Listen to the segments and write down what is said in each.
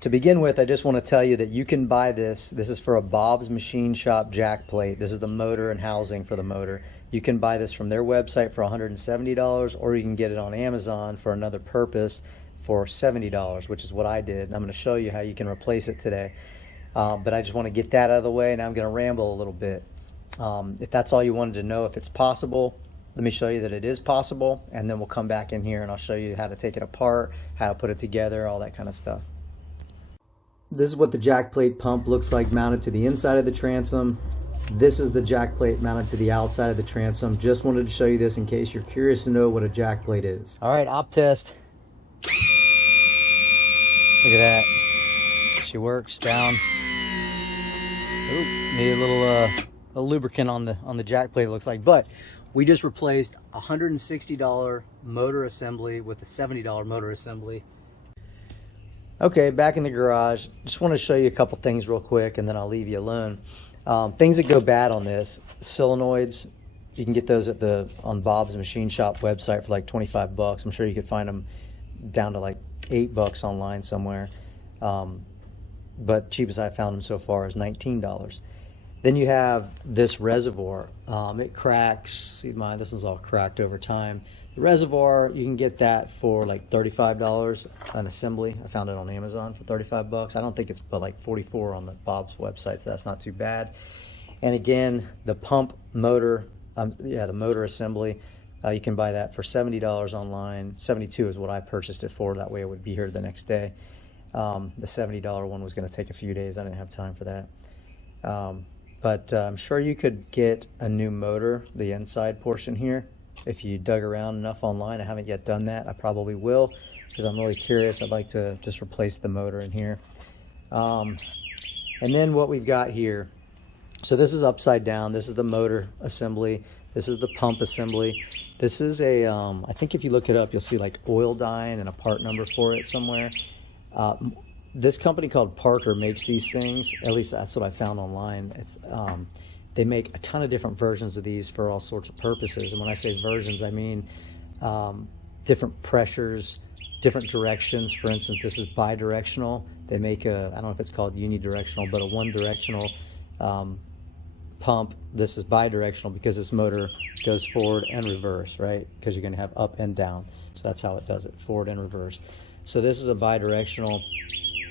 To begin with, I just want to tell you that you can buy this. This is for a Bob's Machine Shop jack plate. This is the motor and housing for the motor. You can buy this from their website for $170, or you can get it on Amazon for another purpose for $70, which is what I did. And I'm going to show you how you can replace it today. But I just want to get that out of the way, and I'm going to ramble a little bit. If that's all you wanted to know, if it's possible, let me show you that it is possible, and then we'll come back in here and I'll show you how to take it apart, how to put it together, all that kind of stuff. This is what the jack plate pump looks like mounted to the inside of the transom. This is the jack plate mounted to the outside of the transom. Just wanted to show you this in case you're curious to know what a jack plate is. All right, op test. Look at that. She works down. Ooh, need a little lubricant on the jack plate, it looks like. But we just replaced a $160 motor assembly with a $70 motor assembly. Okay, back in the garage. Just want to show you a couple things real quick, and then I'll leave you alone. Things that go bad on this: solenoids. You can get those at on Bob's Machine Shop website for like 25 bucks. I'm sure you could find them down to like 8 bucks online somewhere. But cheapest I found them so far is $19. Then you have this reservoir. It cracks. See, this is all cracked over time. The reservoir, you can get that for like $35 an assembly. I found it on Amazon for 35 bucks. I don't think it's but like 44 on the Bob's website, so that's not too bad. And again, the pump motor, the motor assembly, you can buy that for $70 online. 72 is what I purchased it for. That way it would be here the next day. The $70 one was going to take a few days. I didn't have time for that. But I'm sure you could get a new motor, the inside portion here, if you dug around enough online. I haven't yet done that. I probably will, because I'm really curious. I'd like to just replace the motor in here. And then what we've got here, so this is upside down. This is the motor assembly. This is the pump assembly. This is a, I think if you look it up, you'll see like oil dine and a part number for it somewhere. This company called Parker makes these things. At least that's what I found online. It's, they make a ton of different versions of these for all sorts of purposes. And when I say versions, I mean different pressures, different directions. For instance, this is bidirectional. They make a, I don't know if it's called unidirectional, but a one-directional pump. This is bidirectional because this motor goes forward and reverse, right? Because you're going to have up and down. So that's how it does it, forward and reverse. So this is a bidirectional.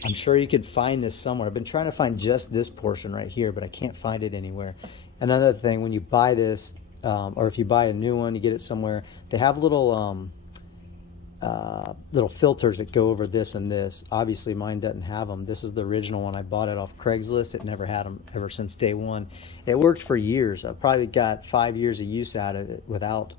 I'm sure you could find this somewhere. I've been trying to find just this portion right here, but I can't find it anywhere. Another thing, when you buy this, or if you buy a new one, you get it somewhere, they have little little filters that go over this and this. Obviously mine doesn't have them. This is the original one. I bought it off Craigslist. It never had them ever since day one. It worked for years. I've probably got 5 years of use out of it without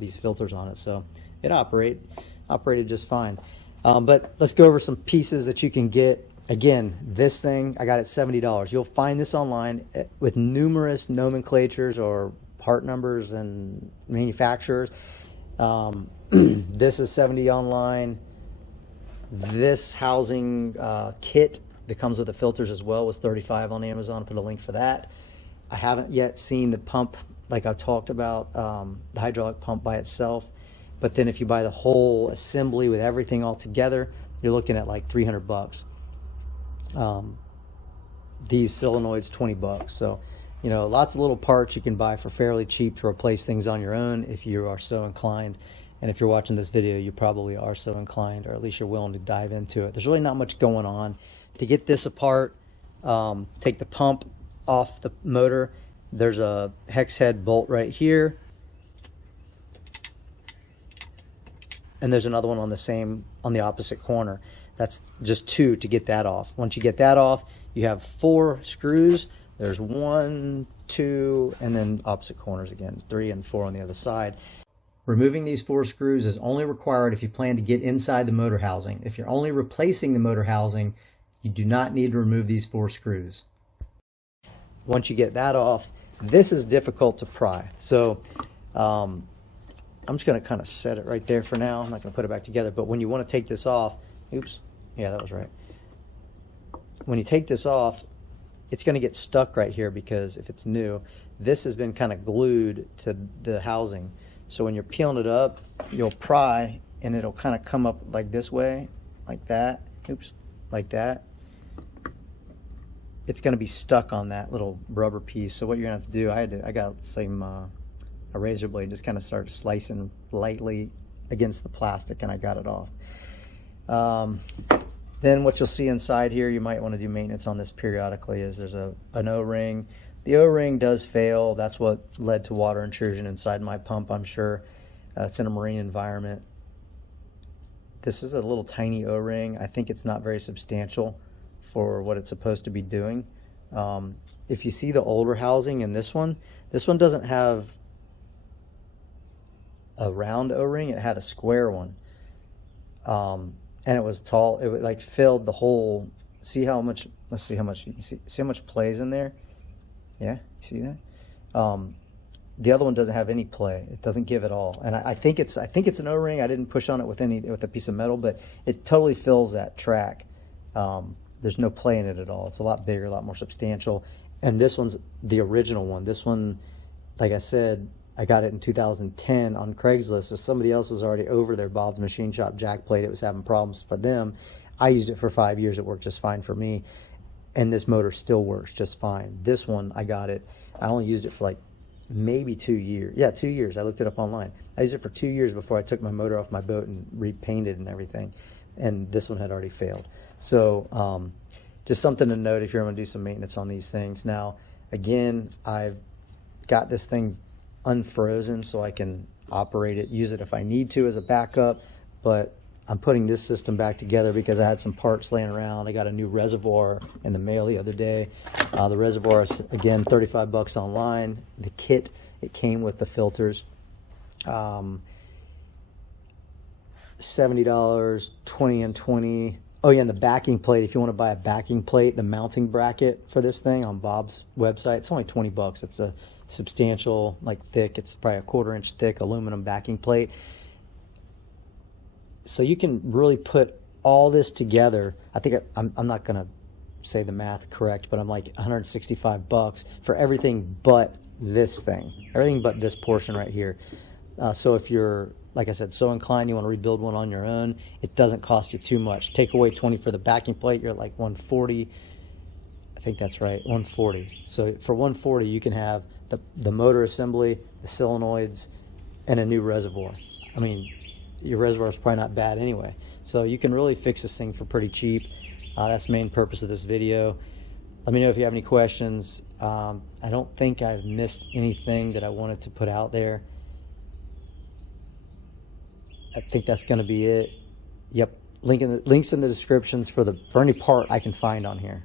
these filters on it. So it operated just fine. But let's go over some pieces that you can get. Again, this thing, I got it $70. You'll find this online with numerous nomenclatures or part numbers and manufacturers. This is $70 online. This housing kit that comes with the filters as well was $35 on Amazon. Put a link for that. I haven't yet seen the pump like I talked about, the hydraulic pump by itself. But then if you buy the whole assembly with everything all together, you're looking at like 300 bucks. These solenoids, 20 bucks. So, you know, lots of little parts you can buy for fairly cheap to replace things on your own if you are so inclined. And if you're watching this video, you probably are so inclined, or at least you're willing to dive into it. There's really not much going on. To get this apart, take the pump off the motor. There's a hex head bolt right here. And there's another one on the opposite corner. That's just 2 to get that off. Once you get that off, you have 4 screws. There's 1, 2, and then opposite corners again, 3 and 4 on the other side. Removing these 4 screws is only required if you plan to get inside the motor housing. If you're only replacing the motor housing, you do not need to remove these 4 screws. Once you get that off, this is difficult to pry. So I'm just going to kind of set it right there for now. I'm not going to put it back together. But when you want to take this off, oops, yeah, that was right. When you take this off, it's going to get stuck right here because if it's new, this has been kind of glued to the housing. So when you're peeling it up, you'll pry and it'll kind of come up like this way, like that, oops, like that. it's going to be stuck on that little rubber piece. So what you're going to have to do, I got some a razor blade, just kind of started slicing lightly against the plastic, and I got it off. Then what you'll see inside here, you might want to do maintenance on this periodically, is there's an O-ring. The O-ring does fail. That's what led to water intrusion inside my pump, I'm sure. It's in a marine environment. This is a little tiny O-ring. I think it's not very substantial for what it's supposed to be doing. If you see the older housing in this one doesn't have a round O-ring, it had a square one. And it was tall. It would like filled the whole. See how much? Let's see how much you can see. See how much plays in there? Yeah, you see that? The other one doesn't have any play. It doesn't give it all. And I think it's an O-ring. I didn't push on it with a piece of metal, but it totally fills that track. There's no play in it at all. It's a lot bigger, a lot more substantial. And this one's the original one. This one, like I said, I got it in 2010 on Craigslist, so somebody else was already over there, Bob's Machine Shop jack plate. It was having problems for them. I used it for 5 years. It worked just fine for me, and this motor still works just fine. This one, I got it. I only used it for like maybe 2 years. Yeah, 2 years. I looked it up online. I used it for 2 years before I took my motor off my boat and repainted and everything, and this one had already failed. So just something to note if you're going to do some maintenance on these things. Now, again, I've got this thing unfrozen so I can operate it, use it if I need to as a backup, but I'm putting this system back together because I had some parts laying around. I got a new reservoir in the mail the other day. The reservoir is, again, 35 bucks online. The kit, it came with the filters, $70, 20 and 20. Oh yeah, and the backing plate, if you want to buy a backing plate, the mounting bracket for this thing on Bob's website, it's only 20 bucks. It's a substantial, like thick, it's probably a 1/4 inch thick aluminum backing plate. So you can really put all this together. I think I'm not going to say the math correct, but I'm like 165 bucks for everything but this thing, everything but this portion right here. So if you're, like I said, so inclined you want to rebuild one on your own, it doesn't cost you too much. Take away 20 for the backing plate, you're at like 140. I think that's right, 140. So for 140, you can have the motor assembly, the solenoids, and a new reservoir. I mean, your reservoir is probably not bad anyway. So you can really fix this thing for pretty cheap. That's the main purpose of this video. Let me know if you have any questions. I don't think I've missed anything that I wanted to put out there. I think that's going to be it. Yep, links in the descriptions for any part I can find on here.